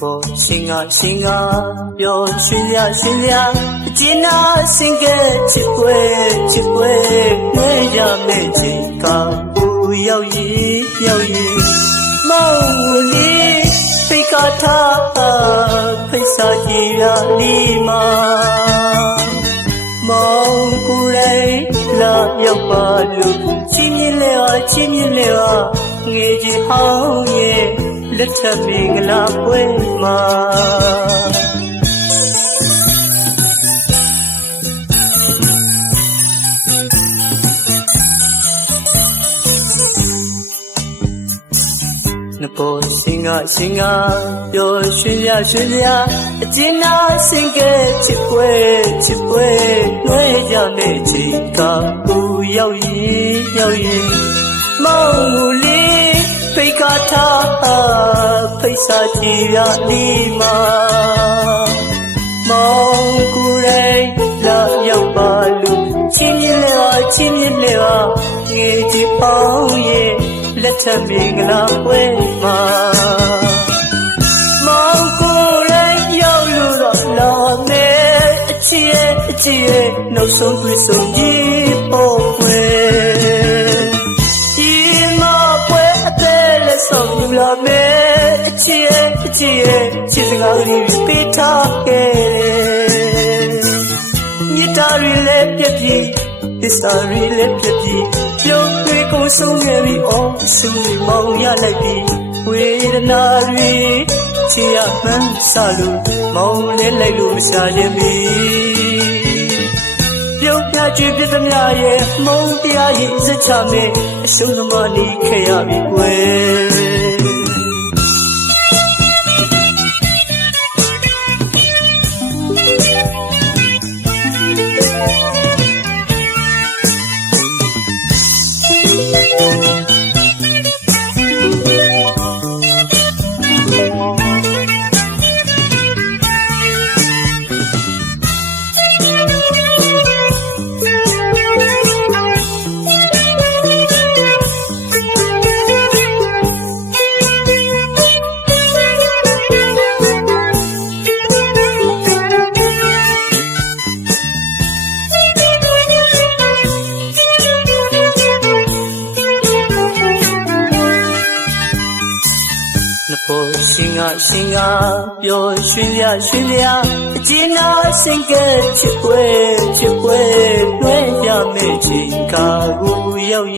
ဘောရှင်ကပြောရွှင်ရအကျဉ်းနာစင်ကဲချစ်ပွဲနှဲရမဲ့ချိန်ကဘူရောက်ရင်မောင်လေးဖိတ်ကထားဖိတ်စာကြည်ရလီမာမောင်ကိုယ်တိုင်လာရောက်ပါလို့ချင်းမြင်လဲငယ်ကြီးဟောင်းရဲ့လက်ထပ်မင်္ဂလာပွဲမှာနဘောရှင်ကပြောရွှင်ရအကျဉ်းနာစင်ကဲချစ်ပွဲနှွဲရမယ့်ချိန်ကဘူရောက်ရင်မောင်မူလေးဖိတ်ကထားဖိတ်စာကြည်ရလီမာမောင်ကိုယ်တိုင်လာရောက်ပါလို့ချင်းမြင်လဲငယ်ကြီးပေါင်းရဲ့လက်ထပ်မင်္ဂလာပွဲမှာမောင်ကိုယ်တိုင်ရောက်လို့တော့လာမယ်အချစ်ရဲ့နောက်ဆုံးတွေ့ဆုံကြီးပေါ်ပွဲဆောင်ယူလာမယ်အချစ်ရဲ့ချစ်စကားလေးပေးထားခဲ့မြတ်တာရီလည်းပြည့်သစ္စာရီလည်းပြည့်ပြုံးတွေကုန်ဆုံးခဲ့ပြီအော်ဆုမောင်ရလိုက်ပြီဝေဒနာတွေချစ်ရမှန်းစလို့မောင်လဲလိုက်လို့မစားရင်ပြီပြုံးပြကျွေးပြသမျှရဲ့မုန်းတရားရဲ့စချမယ်အရှုံးသမားနေခဲ့ရပြီကွယ်ရှင်ကပြောရွှင်ရအကျဉ်းနာစင်ကဲချစ်ပွဲနှွဲရမယ့်ချိန်ကဘူရောက်